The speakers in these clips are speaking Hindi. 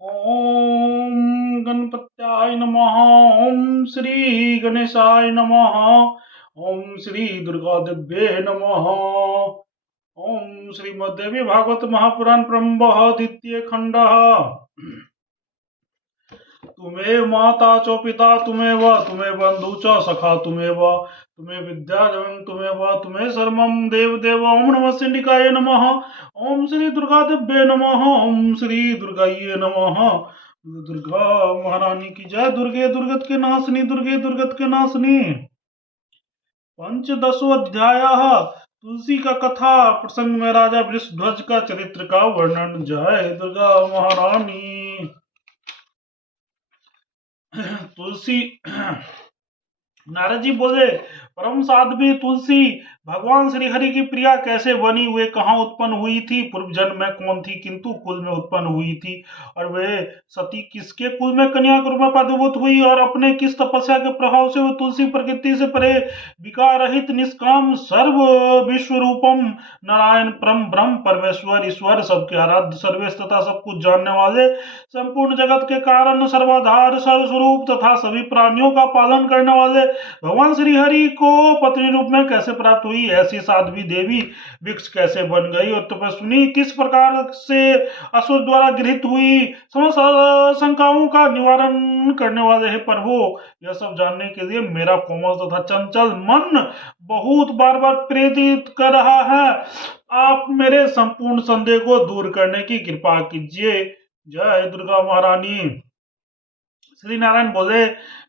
ओम गणपत्याय नमः। ओम श्री गणेशाय नमः। ओम श्री दुर्गा देव्ये नमः। ओम श्रीमद्देवी भागवत महापुराण प्रम्बः द्वितीय खंडः। तुमेव माता च पिता तुमेव तुमेव बंधु च सखा तुमेव तुमे विद्या तुमेव तुमे सर्वं देव देव। ओम नमः सिंडिकाय नमः। ओम श्री दुर्गा देव्ये नमः। ओम श्री दुर्गाये नमः। दुर्गा महारानी की जय। दुर्गे दुर्गत के नाशनी दुर्गे दुर्गत के नाशनी। पंचदशो अध्याय तुलसी का कथा प्रसंग में राजा वृषध्वज का चरित्र का वर्णन। जय दुर्गा महारानी। तुलसी नारद जी बोले, परम साध्वी तुलसी भगवान श्री हरि की प्रिया कैसे बनी, वे कहाँ उत्पन्न हुई थी, पूर्व जन्म में कौन थी, किंतु कुल में उत्पन्न हुई थी, और वे सती किसके कुल में कन्या के रूप में प्रादुर्भूत हुई, और अपने किस तपस्या के प्रभाव से वो तुलसी प्रकृति से परे विकार रहित निष्काम सर्व विश्व रूपम नारायण परम ब्रह्म परमेश्वर ईश्वर सबके आराध्य सर्वेश तथा सब कुछ जानने वाले संपूर्ण जगत के कारण सर्वाधार सर्वस्वरूप तथा सभी प्राणियों का पालन करने वाले भगवान श्री हरि को पत्नी रूप में कैसे प्राप्त हुई, ऐसी साध्वी देवी वृक्ष कैसे बन गई, और तपस्विनी किस प्रकार से असुर द्वारा गृहीत हुई, समस्त शंकाओं का निवारण करने वाले हैं प्रभु। यह सब जानने के लिए मेरा कोमल तथा चंचल मन बहुत बार बार प्रेरित कर रहा है। आप मेरे संपूर्ण संदेह को दूर करने की कृपा कीजिए। जय दुर्गा महारानी। श्री नारायण बोले,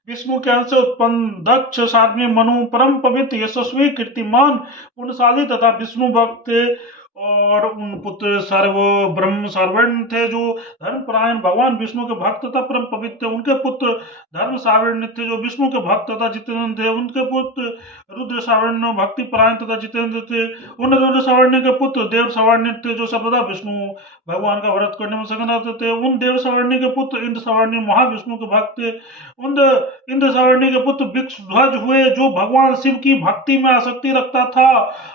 विष्णु के अंश से उत्पन्न दक्ष साध्वी मनु परम पवित्र यशस्वी कीर्तिमान पुण्यशाली तथा विष्णु भक्त थे, और उन पुत्र सर्व ब्रह्म सावर्ण थे जो धर्मपरायण भगवान विष्णु के भक्त तथा परम पवित्र। उनके पुत्र धर्म सावर्ण थे जो विष्णु के भक्त तथा जितेंद्र थे। उनके पुत्र रुद्र सावर्ण भक्ति परायण तथा जितेंद्र थे। उन रुद्र सावर्ण के पुत्र देव सावर्ण थे जो सर्वदा विष्णु भगवान का व्रत करने में सघन रहते थे। उन देव सावर्ण के पुत्र इंद्र सावर्ण महाविष्णु के भक्त थे। उन इंद्र सावर्ण के पुत्र वृषध्वज हुए जो भगवान शिव की भक्ति में आसक्ति रखता था,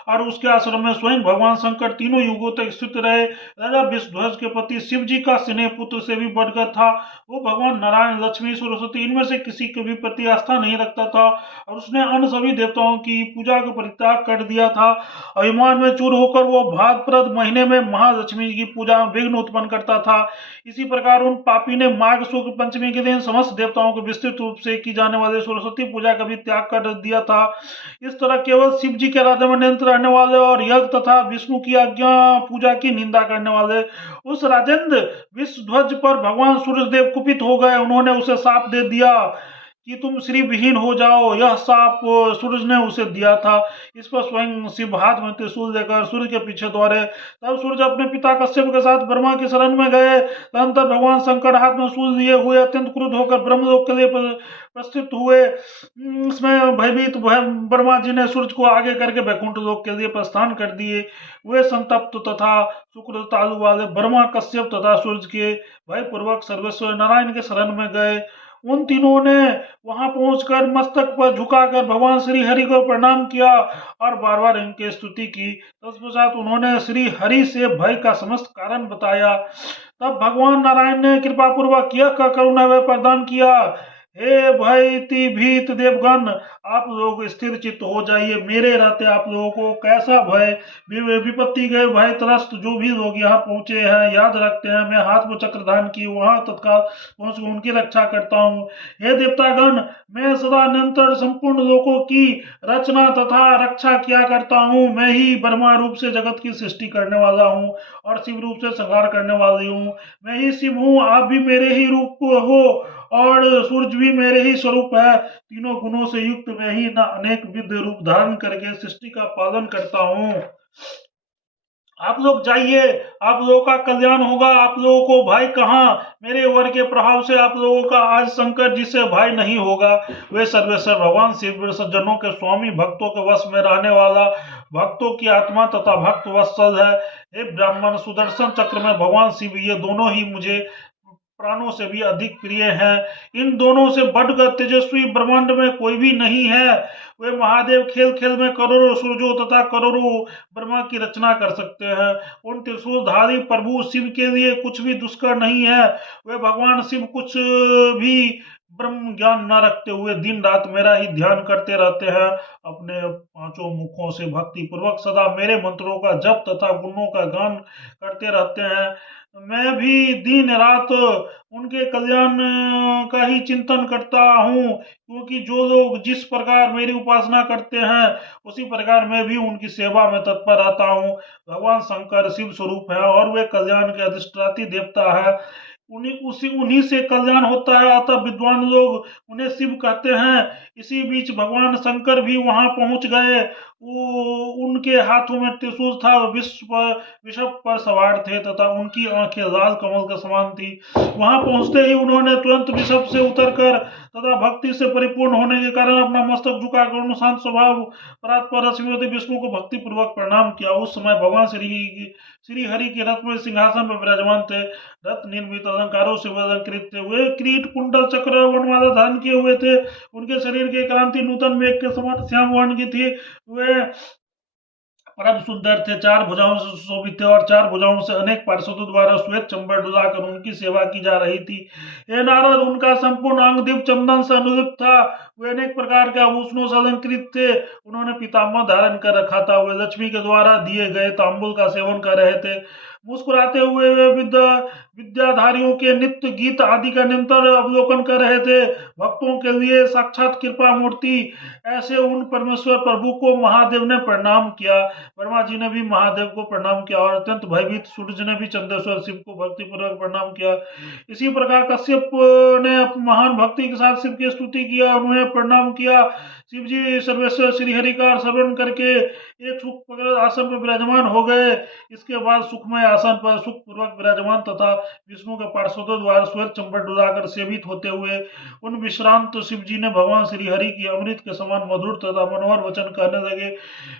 और उसके आश्रम में स्वयं भगवान शंकर तीनों युगों तक स्थित रहे। राजा वृषध्वज के पति शिव जी का स्नेह पुत्र से भी बढ़कर था। वो भगवान नारायण लक्ष्मी सरस्वती इनमें से किसी के भी प्रति आस्था नहीं रखता था, और उसने अन्य सभी देवताओं की पूजा का परित्याग कर दिया था। अभिमान में चूर होकर वो भाद्रपद महीने में महालक्ष्मी की पूजा में विघ्न उत्पन्न करता था। इसी प्रकार उन पापी ने माघ शुक्ल पंचमी के दिन समस्त देवताओं को विस्तृत रूप से की जाने वाले सरस्वती पूजा का भी त्याग कर दिया था। इस तरह केवल शिव जी के आराधना में निरंतर रहने वाले और यज्ञ तथा विष्णु की आज्ञा पूजा की निंदा करने वाले उस राजेंद्र वृषध्वज पर भगवान सूर्यदेव कुपित हो गए। उन्होंने उसे शाप दे दिया कि तुम श्री विहीन हो जाओ। यह शाप सूरज ने उसे दिया था। इस पर स्वयं शिव हाथ में त्रिशूल देकर सूर्य के पीछे दौड़े। तब सूर्य अपने पिता कश्यप के साथ ब्रह्मा की शरण में गए। तदनंतर भगवान शंकर हाथ में शूल लिए हुए अत्यंत क्रुद्ध होकर ब्रह्मलोक के लिए प्रस्थित हुए। इसमें भयभीत ब्रह्मा जी ने सूर्य को आगे करके वैकुंठ लोक के लिए प्रस्थान कर दिए। वे संतप्त तथा शुक्र तालु वाले ब्रह्मा कश्यप तथा सूर्य के भयपूर्वक सर्वेश्वर नारायण के शरण में गए। उन तीनों ने वहां पहुंचकर मस्तक पर झुकाकर भगवान श्री हरि को प्रणाम किया और बार बार इनकी स्तुति की। तत्पश्चात उन्होंने श्री हरि से भय का समस्त कारण बताया। तब भगवान नारायण ने कृपा पूर्वक यह कहकर उन्हें वह प्रदान किया, हे भयति भीत देवगण, आप लोग स्थिर चित्त हो जाइए। मेरे रहते आप लोगों को कैसा भय विपत्ति गए भय त्रस्त जो भी लोग यहाँ पहुंचे हैं याद रखते हैं, मैं हाथ में चक्र धारण की वहां तत्काल पहुंच उनकी रक्षा करता हूँ। हे देवतागण, मैं सदा निरंतर संपूर्ण लोगों की रचना तथा रक्षा किया करता हूँ। मैं ही ब्रह्मा रूप से जगत की सृष्टि करने वाला हूँ और शिव रूप से संहार करने वाली हूँ। मैं ही शिव हूँ, आप भी मेरे ही रूप हो और सूर्य भी मेरे ही स्वरूप है। तीनों गुणों से युक्त मैं ही न अनेक विध रूप धारण करके सृष्टि का पालन करता हूँ। आप लोग जाइए, आप लोगों का कल्याण होगा। आप लोगों को भाई कहाँ, मेरे वर के प्रभाव से आप लोगों का आज शंकर जी से भाई नहीं होगा। वे सर्वेश्वर भगवान शिव सज्जनों के स्वामी, भक्तों के वश में रहने वाला, भक्तों की आत्मा तथा भक्त वत्सल है। हे ब्राह्मण, सुदर्शन चक्र में भगवान शिव ये दोनों ही मुझे प्राणों से भी अधिक प्रिय है। इन दोनों से बढ़कर तेजस्वी ब्रह्मांड में कोई भी नहीं है। वे महादेव खेल खेल में करोड़ों सूरजों तथा करोड़ों ब्रह्मा की रचना कर सकते हैं। उन त्रिशूलधारी प्रभु शिव के लिए कुछ भी दुष्कर नहीं है। वे भगवान शिव कुछ भी ब्रह्म ज्ञान न रखते हुए दिन रात मेरा ही ध्यान करते रहते हैं। अपने पांचों मुखों से भक्ति पूर्वक सदा मेरे मंत्रों का जप तथा गुणों का गान करते रहते हैं। मैं भी दिन रात उनके कल्याण का ही चिंतन करता हूँ, क्योंकि जो लोग जिस प्रकार मेरी उपासना करते हैं उसी प्रकार मैं भी उनकी सेवा में तत्पर रहता हूँ। भगवान शंकर शिव स्वरूप है और वे कल्याण के अधिष्ठात्री देवता है। उन्हीं से कल्याण होता है, अतः विद्वान लोग उन्हें शिव कहते हैं। इसी बीच भगवान शंकर भी वहां पहुंच गए। उनके हाथों में त्रिशूल था, विषभ पर सवार थे तथा उनकी आंखें लाल कमल के समान थी। वहां पहुंचते ही उन्होंने तुरंत विषभ से उतरकर तथा भक्ति से परिपूर्ण होने के कारण अपना मस्तक झुकाकर शांत स्वभाव परात्पर श्रीमती विष्णु को भक्ति पूर्वक प्रणाम किया। उस समय भगवान श्री हरि के रथ में सिंहासन पर विराजमान थे। रथ निर्मित अलंकारों से अलंकृत थे। वे किरीट कुंडल चक्र वनमाला धारण किए हुए थे। उनके शरीर की क्रांति नूतन मेघ के समान श्याम वर्ण की थी। वे परम सुंदर थे, चार भुजाओं से सुशोभित थे और चार भुजाओं से अनेक पार्षदों द्वारा श्वेत चंबल डुलाकर उनकी सेवा की जा रही थी। हे नारद, उनका संपूर्ण अंग दिव्य चंदन से अनुलिप्त था। वे अनेक प्रकार के आभूषणों से अलंकृत थे। उन्होंने पीताम्बर धारण कर रखा था। वे लक्ष्मी के द्वारा दिए गए तांबुल का सेवन कर रहे थे। मुस्कुराते हुए वे विद्याधारियों के नित्य गीत आदि का निरंतर अवलोकन कर रहे थे। भक्तों के लिए साक्षात कृपा मूर्ति ऐसे उन परमेश्वर प्रभु को महादेव ने प्रणाम किया। ब्रह्मा जी ने भी महादेव को प्रणाम किया और अत्यंत भयभीत सूर्य ने भी चंद्रेश्वर शिव को भक्ति पूर्वक प्रणाम किया। इसी प्रकार कश्यप ने महान भक्ति के साथ शिव की स्तुति किया, उन्हें प्रणाम किया। शिव जी सर्वेश्वर श्री हरि का श्रवण करके एक सुख आसन पर विराजमान हो गए। इसके बाद सुखमय आसन पर सुख पूर्वक विराजमान तथा विष्णु के पार्षदों द्वारा श्वेत चंबल डुलाकर सेवित होते हुए उन विश्रांत शिव जी ने भगवान श्री हरि की अमृत के समान मधुर तथा मनोहर वचन कहने लगे।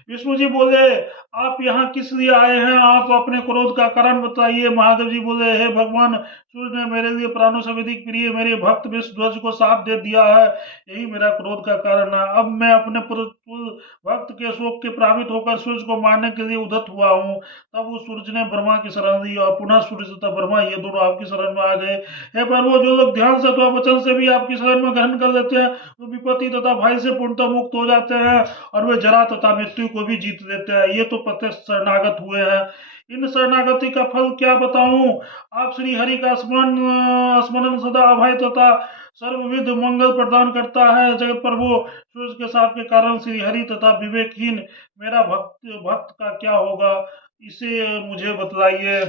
विष्णु जी बोले, आप यहाँ किस लिए आए हैं? आप अपने क्रोध का कारण बताइए। महादेव जी बोले, हे भगवान, सूर्य ने मेरे लिए प्राणों से अधिक प्रिय मेरे भक्त विष्णुध्वज को साथ दे दिया है। यही मेरा क्रोध का कारण है। अब मैं अपने भक्त के शोक के प्रभावित होकर सूर्य को मारने के लिए उद्यत हुआ हूँ। तब उस सूर्य ने ब्रह्मा की शरण ली और पुनः सूर्य तथा ब्रह्मा ये दोनों आपकी शरण में आ गए। हे प्रभु, जो लोग ध्यान से अथवा वचन से भी आपकी शरण में ग्रहण कर लेते हैं वो विपत्ति तथा भय से पूर्णतः मुक्त हो जाते हैं और वे जरा तथा मृत्यु को भी जीत लेते हैं। ये तो प्रत्यक्ष शरणागत हुए हैं। इन शरणागति का फल क्या बताऊं? आप श्री हरि का स्मरण सदा अभय तथा सर्वविध मंगल प्रदान करता है। जगत प्रभु, सूर्य के साथ के कारण श्री हरि तथा विवेकहीन मेरा भक्त का क्या होगा, इसे मुझे बतलाइए।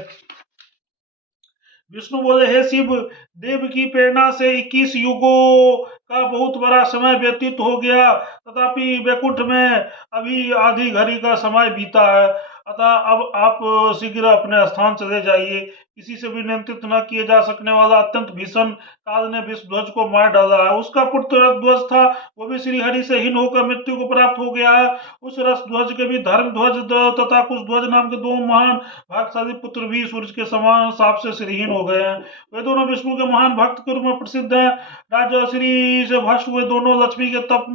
विष्णु बोले, हे शिव, देव की प्रेरणा से 21 युगों का बहुत बड़ा समय व्यतीत हो गया, तथापि वैकुंठ में अभी आधी घड़ी का समय बीता है। अतः अब आप शीघ्र अपने स्थान चले जाइए। किसी से भी नियंत्रित न किए जा सकने वाला अत्यंत भीषण काल ने विष्णुध्वज को मार डाला है। उसका पुत्र रसध्वज था, वो भी श्री हरि से हीन होकर मृत्यु को प्राप्त हो गया है। उस रसध्वज के भी धर्मध्वज तथा कुशध्वज नाम के दो महान भागशाली पुत्र भी सूर्य के समान साप से श्रीहीन हो गए हैं। वे दोनों विष्णु के महान भक्त के रूप में प्रसिद्ध हैं। राजा श्री से भ्रष्ट हुए दोनों लक्ष्मी के तप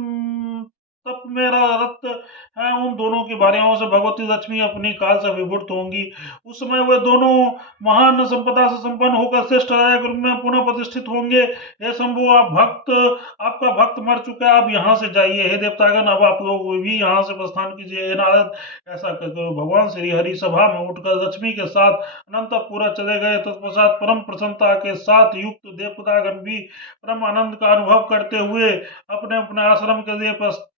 में रत है। उन दोनों की भार्याओं से भगवती लक्ष्मी अपनी काल से विभूत होंगी। उस समय वे दोनों महान संपदा से संपन्न होकर श्रेष्ठ राजा के रूप में पुनः प्रतिष्ठित होंगे। हे शंभु, आपका भक्त मर चुका है, आप यहाँ से जाइए। हे देवतागण, अब आप लोग भी यहाँ से प्रस्थान कीजिए। हे नारद, ऐसा कहकर भगवान श्री हरि सभा में उठकर लक्ष्मी के साथ अनंतपुर चले गए। तत्पश्चात परम प्रसन्नता के साथ युक्त देवतागण भी परम आनंद का अनुभव करते हुए अपने अपने आश्रम के लिए प्रस्थित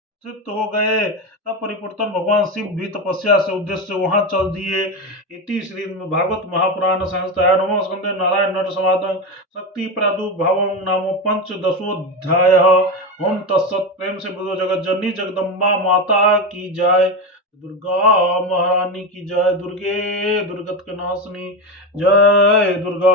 हो गए। तब परिपूर्ण भगवान शिव भी तपस्या से उद्देश्य वहां चल दिए। इति श्री भागवत महापुराण संहितायां नवम स्कंदे नारायण नट संवादं शक्ति प्रादुर्भावं नामो पंचदशोऽध्यायः। ओम तत्सत्। प्रेम से बोलो जगत जननी जगदम्बा माता की जय, दुर्गा महारानी की जय, दुर्गे दुर्गत के नाशनी, जय दुर्गा।